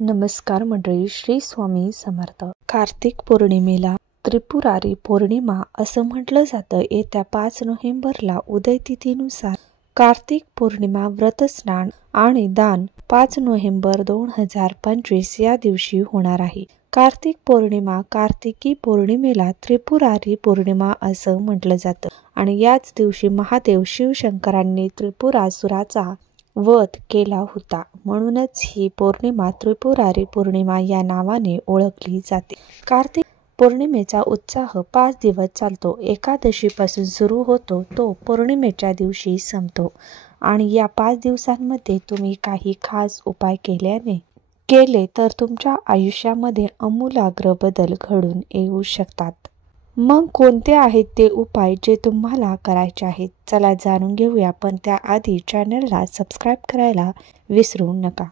नमस्कार मंडळी, श्री स्वामी समर्थ. कार्तिक पौर्णिमेला त्रिपुरारी पौर्णिमा असं म्हटलं जातं. येत्या 5 नोव्हेंबरला उदय तिथीनुसार कार्तिक पौर्णिमा व्रतस्नान आणि दान 5 नोव्हेंबर 2025 या दिवशी होणार आहे. कार्तिक पौर्णिमा कार्तिकी पौर्णिमेला त्रिपुरारी पौर्णिमा असं म्हटलं जातं आणि याच दिवशी महादेव शिवशंकरांनी त्रिपुरासुराचा वध केला होता. म्हणूनच ही पौर्णिमा त्रिपुरारी पौर्णिमा या नावाने ओळखली जाते. कार्तिक पौर्णिमेचा उत्साह 5 दिवस चालतो. एकादशीपासून सुरू होतो तो पौर्णिमेच्या दिवशी संपतो आणि या 5 दिवसांमध्ये तुम्ही काही खास उपाय केले तर तुमच्या आयुष्यामध्ये आमूलाग्र बदल घडून येऊ शकतात. मग कोणते आहेत ते उपाय जे तुम्हाला करायचे आहेत? चला जाणून घेऊया, पण त्याआधी चॅनलला सबस्क्राईब करायला विसरू नका.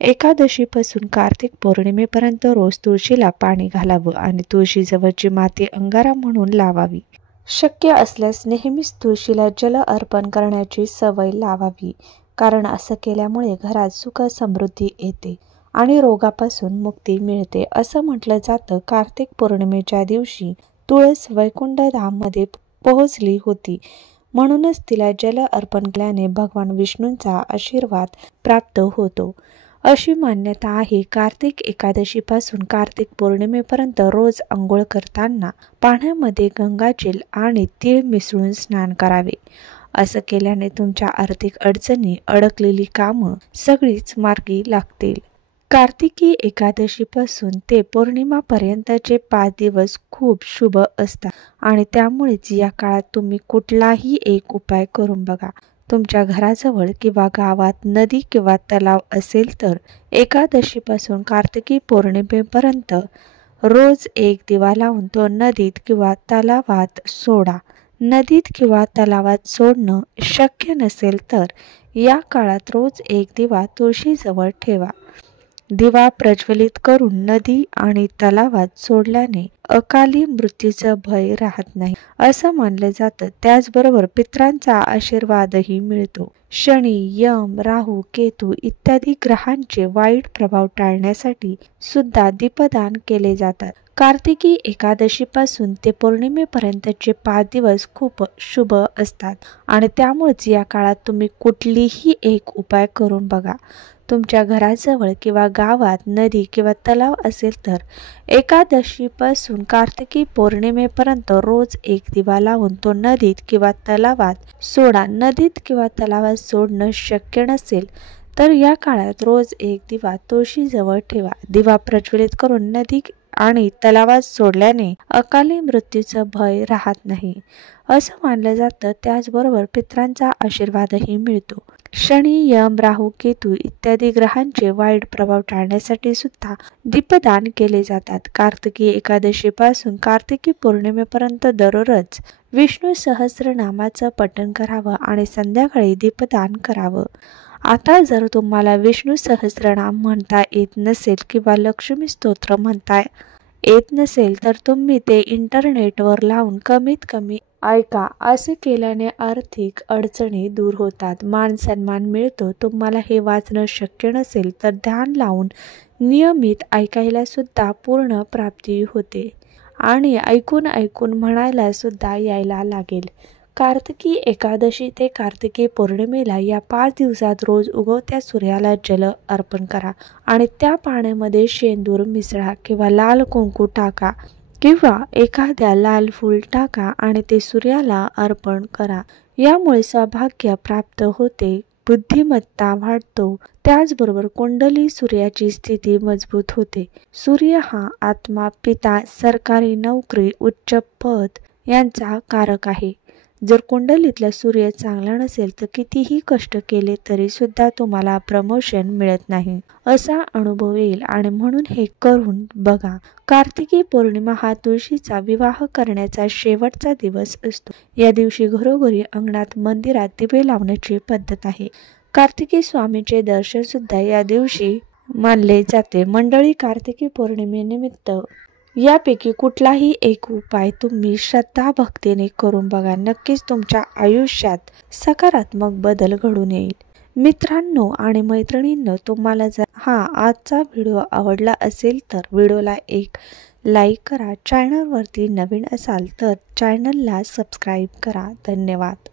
एकादशीपासून कार्तिक पौर्णिमेपर्यंत रोज तुळशीला पाणी घालावं आणि तुळशीजवळची माती अंगारा म्हणून लावावी. शक्य असल्यास नेहमीच तुळशीला जल अर्पण करण्याची सवय लावावी, कारण असं केल्यामुळे घरात सुख समृद्धी येते आणि रोगापासून मुक्ती मिळते. असं म्हटलं जातं, कार्तिक पौर्णिमेच्या दिवशी तुळस वैकुंठ धाममध्ये पोहोचली होती. म्हणूनच तिला जल अर्पण केल्याने भगवान विष्णूंचा आशीर्वाद प्राप्त होतो, अशी मान्यता आहे. कार्तिक एकादशीपासून कार्तिक पौर्णिमेपर्यंत रोज आंघोळ करताना पाण्यामध्ये गंगाजल आणि तीळ मिसळून स्नान करावे. असं केल्याने तुमच्या आर्थिक अडचणी, अडकलेली कामं सगळीच मार्गी लागतील. कार्तिकी एकादशीपासून ते पौर्णिमापर्यंतचे 5 दिवस खूप शुभ असतात आणि त्यामुळेच या काळात तुम्ही कुठलाही एक उपाय करून बघा. तुमच्या घराजवळ किंवा गावात नदी किंवा तलाव असेल तर एकादशीपासून कार्तिकी पौर्णिमेपर्यंत रोज एक दिवा लावून तो नदीत किंवा तलावात सोडा. नदीत किंवा तलावात सोडणं शक्य नसेल तर या काळात रोज एक दिवा तुळशीजवळ ठेवा. दिवा प्रज्वलित करून नदी आणि तलावात सोडल्याने अकाली मृत्यूचं भय राहत नाही असं मानलं जातं. त्याचबरोबर पितरांचा आशीर्वादही मिळतो. शनी, यम, राहू, केतू इत्यादी ग्रहांचे वाईट प्रभाव टाळण्यासाठी सुद्धा दीपदान केले जातात. कार्तिकी एकादशीपासून ते पौर्णिमेपर्यंतचे 5 दिवस खूप शुभ असतात आणि त्यामुळेच या काळात तुम्ही कुठलीही एक उपाय करून बघा. तुमच्या घराजवळ किंवा गावात नदी किंवा तलाव असेल तर एकादशीपासून कार्तिकी पौर्णिमेपर्यंत रोज एक दिवा लावून तो नदीत किंवा तलावात सोडा. नदीत किंवा तलावात सोडणं शक्य नसेल तर या काळात रोज एक दिवा तुळशीजवळ ठेवा. दिवा प्रज्वलित करून नदी आणि तलावात सोडल्याने अकाली मृत्यूचं भय राहत नाही असं मानलं जातं. त्याचबरोबर पितरांचा आशीर्वादही मिळतो. शनी, यम, राहू, केतू इत्यादी ग्रहांचे वाईट प्रभाव टाळण्यासाठी सुद्धा दीपदान केले जातात. कार्तिकी एकादशीपासून कार्तिकी पौर्णिमेपर्यंत दररोज विष्णू सहस्रनामाचं पठण करावं आणि संध्याकाळी दीपदान करावं. आता जर तुम्हाला विष्णू सहस्रनाम म्हणता येत नसेल किंवा लक्ष्मी स्तोत्र म्हणता येत नसेल तर तुम्ही ते इंटरनेटवर लावून कमीत कमी ऐका. असे केल्याने आर्थिक अडचणी दूर होतात, मान सन्मान मिळतो. तुम्हाला हे वाचणं शक्य नसेल तर ध्यान लावून नियमित ऐकायला सुद्धा पूर्ण प्राप्ती होते आणि ऐकून म्हणायला सुद्धा यायला लागेल. कार्तिकी एकादशी ते कार्तिकी पौर्णिमेला या 5 दिवसात रोज उगवत्या सूर्याला जल अर्पण करा आणि त्या पाण्यामध्ये शेंदूर मिसळा किंवा लाल कुंकू टाका किंवा एखाद्या लाल फूल टाका आणि ते सूर्याला अर्पण करा. यामुळे सौभाग्य प्राप्त होते, बुद्धिमत्ता वाढतो. त्याचबरोबर कुंडली सूर्याची स्थिती मजबूत होते. सूर्य हा आत्मा, पिता, सरकारी नोकरी, उच्च पद यांचा कारक आहे. जर कुंडलीतला सूर्य चांगला नसेल तर कितीही कष्ट केले तरी सुद्धा तुम्हाला प्रमोशन मिळत नाही असा अनुभव येईल आणि म्हणून हे करून बघा. कार्तिकी पौर्णिमा हा तुळशीचा विवाह करण्याचा शेवटचा दिवस असतो. या दिवशी घरोघरी, अंगणात, मंदिरात दिवे लावण्याची पद्धत आहे. कार्तिकी स्वामींचे दर्शन सुद्धा या दिवशी मानले जाते. मंडळी, कार्तिकी पौर्णिमेनिमित्त यापैकी कुठलाही एक उपाय तुम्ही श्रद्धा भक्तीने करून बघा. नक्कीच तुमच्या आयुष्यात सकारात्मक बदल घडून येईल. मित्रांनो आणि मैत्रिणींनो, तुम्हाला जर आजचा व्हिडिओ आवडला असेल तर व्हिडिओला एक लाईक करा. चॅनलवरती नवीन असाल तर चॅनलला सबस्क्राईब करा. धन्यवाद.